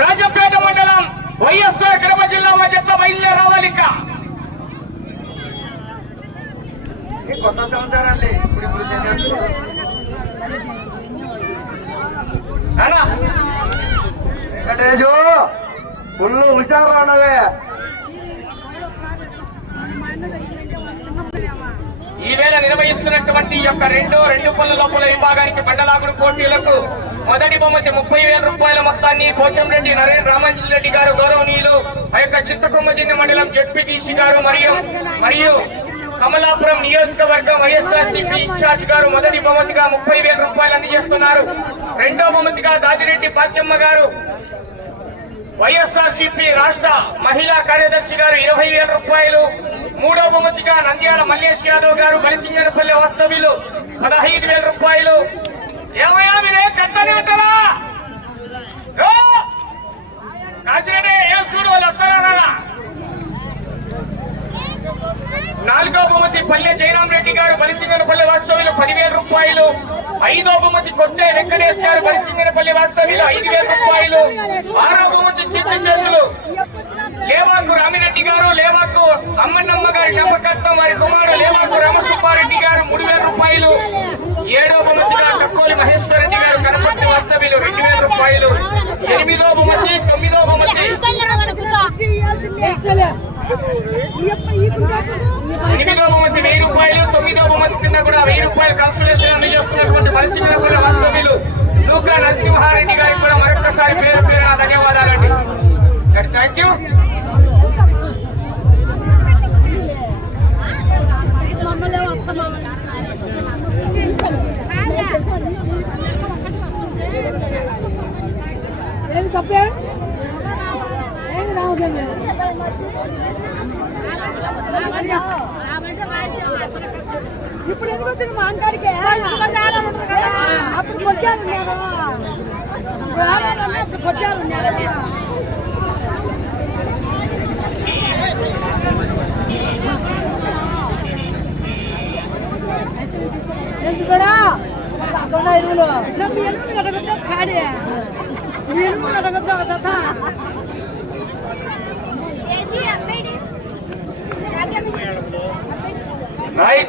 రాజపేట మండలం వైఎస్ఆర్ కడప జిల్లా మధ్య బయలుదేరి రావాలి ఇంకా. కొత్త సంవత్సరాలే ఇప్పుడు ఇప్పుడు వెంకటేశు ఫుల్ హుషారు ఈ వేళ నిర్వహిస్తున్నటువంటి ఈ యొక్క రెండో రెండు పనుల లోపల విభాగానికి బండలాగుడు పోటీలకు మొదటి బహుమతి ముప్పై వేల రూపాయల మొత్తాన్ని కోచంరెడ్డి నరేంద్ర రామంజన్ రెడ్డి గారు గౌరవనీయులు ఆ యొక్క చిత్తకొమ్మజిన్ని మండలం జడ్పీటీసీ గారు మరియు మరియు కమలాపురం నియోజకవర్గం వైఎస్ఆర్సీపీ ఇన్ఛార్జ్ గారు మొదటి బహుమతిగా ముప్పై వేల రూపాయలు అందజేస్తున్నారు రెండో బహుమతిగా దాజిరెడ్డి పాత్యమ్మ గారు. వైఎస్ఆర్సీపీ రాష్ట్ర మహిళా కార్యదర్శి గారు ఇరవై వేల రూపాయలు. మూడో బహుమతిగా నంద్యాల మల్లేష్ యాదవ్ గారు బలిసింగనపల్లి వాస్తవ్యులు పదహైదు వేల రూపాయలు. ఏమయ్యా మీరే? కట్టని అంటారా? కాశీరెడ్డి ఏం చూడు వాళ్ళు వస్తారా నాలుగో బహుమతి పల్లె జయరాం రెడ్డి గారు బలిసింగనపల్లి వాస్తవ్యులు పదివేల రూపాయలు. ఐదో బహుమతి కొట్టే వెంకటేష్ గారు బలిసింగనపల్లి వాస్తవ్యులు ఐదు వేల రూపాయలు. ఆరో బహుమతి చిత్తశేషులు లేవాకు రామిరెడ్డి గారు లేవాకు అమ్మన్నమ్మ గారి జ్ఞాపకార్థం వారి కుమారుడు లేవాకు రామసుబ్బారెడ్డి గారు మూడు వేల రూపాయలు. ఏడో బహుమతిగా కక్కోలి మహేశ్వర రెడ్డి గారు కనపర్తి వాస్తవ్యులు రెండు వేల రూపాయలు. ఎనిమిదో బహుమతి తొమ్మిదో బహుమతి. ఎనిమిదో బహుమతి వెయ్యి రూపాయలు తొమ్మిదో బహుమతి కింద కూడా వెయ్యి రూపాయలు కన్సలేషన్ అందజేస్తున్నటువంటి కూడా వాస్తవ్యులు లూకా నరసింహారెడ్డి గారికి కూడా మరొకసారి పేరు పేరు ధన్యవాదాలండి. థ్యాంక్ యూ ఇప్పుడు ఎందుకు వచ్చిన మా అంటాడికి అప్పుడు అప్పుడు కొట్టారు ఎందుకు కూడా కొండ ఎరువులు ఎరువులు నడగొచ్చా కాడే? ఎరువులు నడగొచ్చా Right?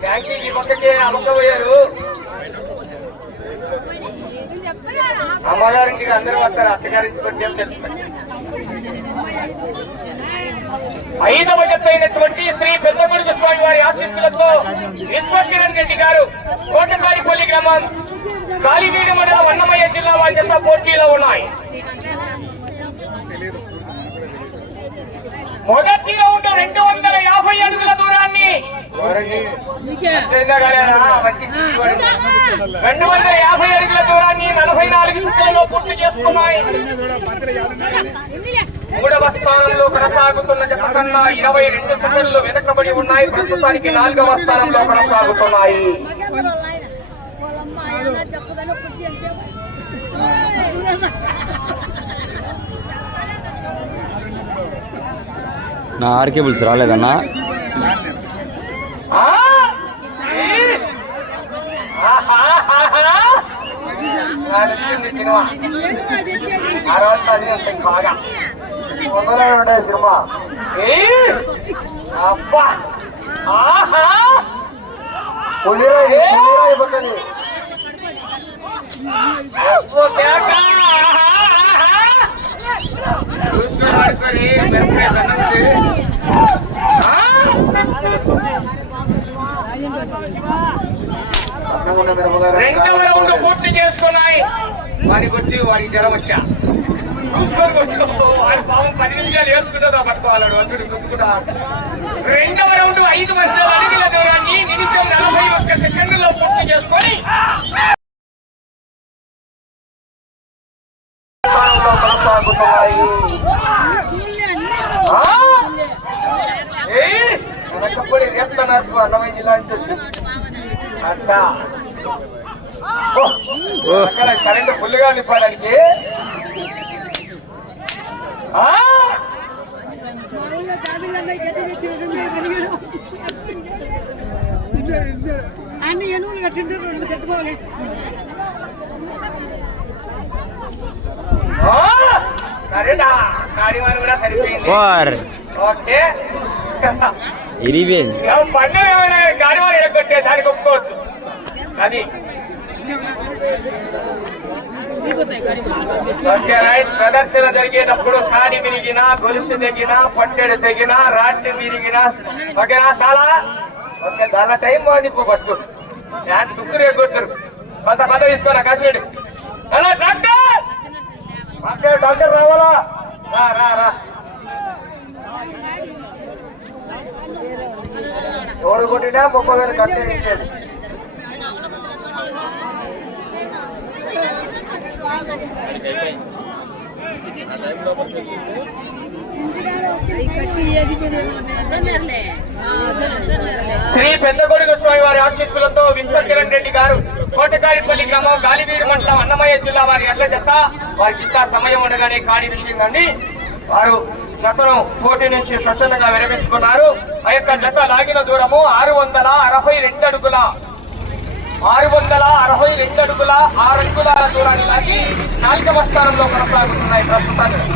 బ్యాంకింగ్ ఈ పక్కకే అమ్మకపోయారు అమ్మగారింటికి అందరూ వస్తారు అత్తగారింటికి వచ్చి తెలుస్తుంది? ఐదవ జత అయినటువంటి శ్రీ పెద్దగుడుగు స్వామి వారి ఆశీస్సులతో విశ్వకిరణ్ రెడ్డి గారు కోటకారిపల్లి గ్రామం కాలివీడి మండలం అన్నమయ్య జిల్లా వారి జత పోటీలో ఉన్నాయి. మొదటి రౌండ్ రెండు వందల యాభై అడుగుల దూరాన్ని రెండు వందల యాభై అడుగుల దూరాన్ని నలభై నాలుగు సెకండ్లలో పూర్తి చేసుకున్నాయి. మూడవ స్థానంలో కొనసాగుతున్న జత కన్నా ఇరవై రెండు సెకండ్లు వెనకబడి ఉన్నాయి. ప్రస్తుతానికి నాలుగవ స్థానంలో కొనసాగుతున్నాయి. నా ఆర్ కేబుల్స్ రాలేదన్నా ఆ? ఏ? ఆహాహాహా. నచ్చింది సినిమా బాగా తొందరగా ఏ? అబ్బా ఆహా పులిరాయి పక్కది. చూసుకొని మిరపకాయ. ఆ? పూర్తి చేసుకున్నాయి వారి కొట్టి వారికి జ్వరం వచ్చా? చూసుకొని కొట్టుకో వారి పాపం పది నిమిషాలు వేసుకుంటుందో పట్టుకోవాలడు అందుడు గుర్తుకుంటా రెండవ రౌండ్ ఐదు వందల అడుగుల దూరాన్ని నిమిషం నలభై ఒక్క సెకండ్లో పూర్తి చేసుకొని స్థానంలో కొనసాగుతున్నాయి అంటే అట్లా. కరెంటు ఫుల్గా నింపడానికి. ఆ? అన్ని ఎనువులు కట్టింటే రెండు కట్టుకోవాలి వార్. ఇరిపోయింది పండుగ ఏమైనా గాడివారు ఎడగొట్టే దానికి ఒప్పుకోవచ్చు. అది ప్రదర్శన జరిగేటప్పుడు కాడి విరిగినా గొలుసు తెగినా పొట్టెడు తెగినా రాత్రి విరిగినా ఓకేనా చాలా ఓకే దాని టైం బాగుంది ఇప్పుడు ఫస్ట్ యాడ్ తుక్కురు ఎగ్గొట్టురు కొంత పద తీసుకోరా Kashmir hello doctor! Doctor doctor రావాలా? రా రా రా. ఎవరు కొట్టినా ముప్పై వేలు కట్టి శ్రీ పెద్దగొడుగు స్వామి వారి ఆశీస్సులతో విశ్వకిరణ్ రెడ్డి గారు కోటకారిపల్లి గ్రామం గాలివీడు మండలం అన్నమయ్య జిల్లా వారి ఎడ్ల జత. వారికి ఇంకా సమయం ఉండగానే కాడి విరిగిందండి వారు జతను పోటీ నుంచి స్వచ్ఛందంగా విరమించుకున్నారు. ఆ యొక్క జత లాగిన దూరము ఆరు వందల అరవై రెండు అడుగుల ఆరు వందల అరవై రెండు అడుగుల ఆరు అడుగుల దూరాన్ని దాటి నాలుగవ స్థానంలో కొనసాగుతున్నాయి ప్రస్తుతానికి.